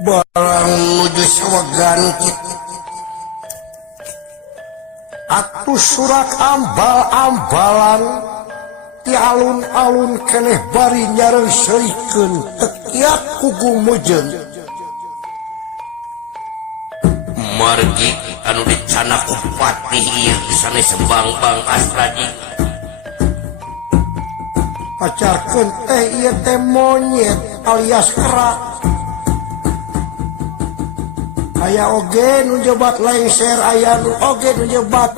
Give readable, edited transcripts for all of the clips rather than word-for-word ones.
barang nuju sawagan atuh surat ambal-ambalan ti alun-alun keneh bari nyareuseuikeun tekiat kugu mujeun margi anu dicana ku patih ieu sanes Bang Asraji pacarkeun teh ieu teh monyet alias kera aya oge nu jebat lengser aya nu oge nu jebat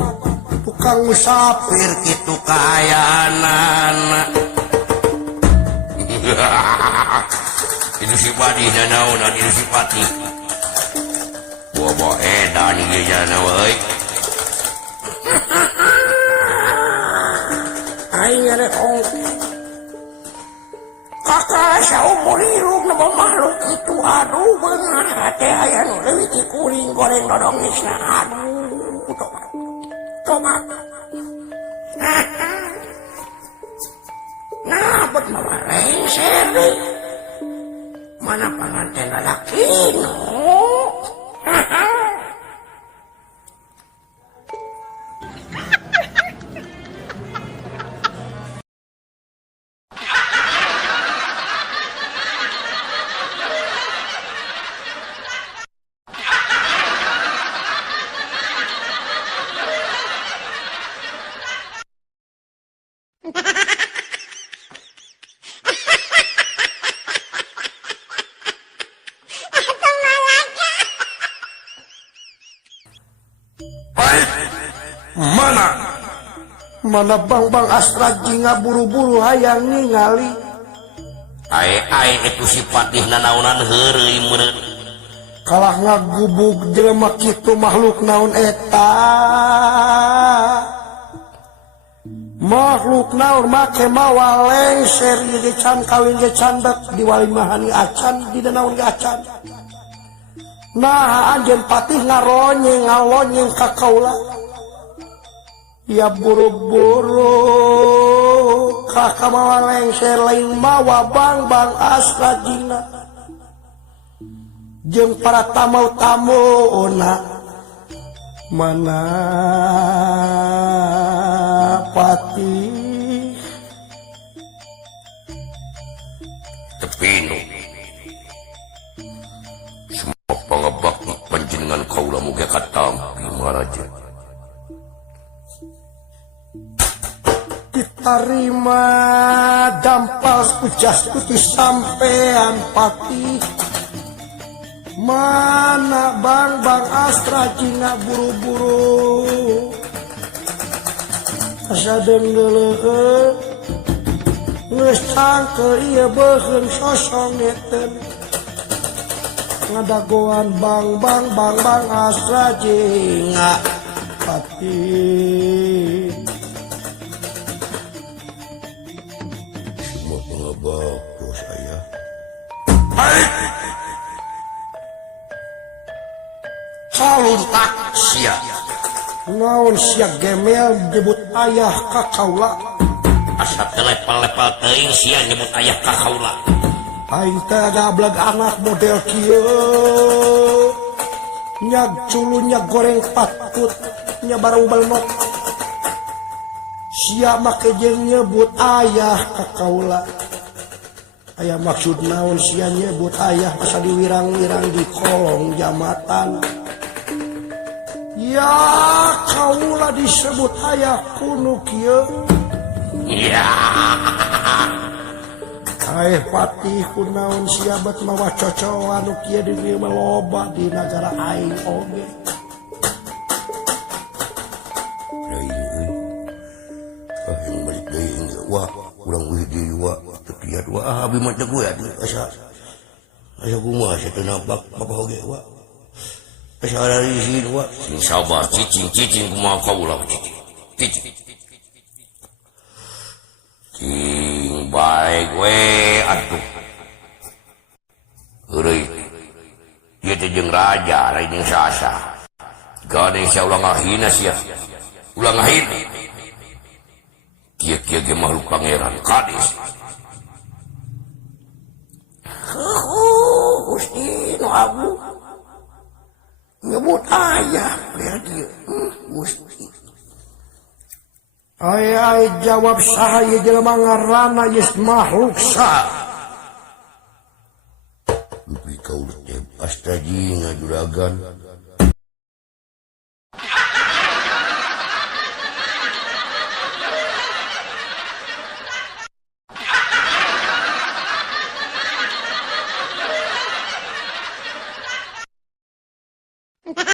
tukang musafir kitu kaayana itu si Pati naon itu si Pati bobo edan ieu jana we aing ada kakak saumur hirup nama makhluk itu aduh bener hati ayah nu leuwih ti kuring goreng dodongisna aduh tomat nah bet mah lengser deui mana panganten lalaki no mana Bang Asraji ngaburu-buru hayang ningali ae itu si Patih nanaonan heureuy meureun kalah ngagubug jelema kitu makhluk naon eta makhluk naon make mawa lengser ge can kawin ge candak diwalimahani acan di naon ge acan nah anjeun Patih ngalonyeng ka kaula ya buru-buru kakak mawa lengser lain mawa Bang Asrajina jeung para tamu-tamu mana Patih tepinu semua pangebak panjenengan kaula muga katampi maraja ditarima dampal ujas putih sampean Patih mana Bang Asraji buru-buru asa dengeuleuh geus cangkeur ieu beuheung sosong neten ngadagoan Bang Asraji Patih bagus saya caluntak sia naon sia gemel nyebut ayah ka kaula asa telepal-lepal teuing sia nyebut ayah ka kaula aing teh gablag anak model kieu nyag culu nyag goreng patut nya barang balnok sia make jeung nyebut ayah ka kaula aya maksud naon sia nyebut ayah asa diwirang-wirang di kolong jamatan ya kaula disebut ayah kuno kieu ya Patih kunaon sia bet mawa coco anu kieu di dieu loba di negara aing oge yang balik deui wah urang wih deui wah tekiat wah abi mah gue asa kumaha asa teu nampak apa oge wah asa ari sieun wah sing sabar cicing kumaha kaula cicing cing baik we atuh heureuy ieu teh jeung raja lain jeung sasa gade sia ulah ngahina sia ulah ngahina kia-kia ge makhluk pangeran kades Gusti nu agung nyebut ayah Gusti ay jawab saha jelema ngaranna geus makhluk sa dupi kaul teh astaji ngajuragan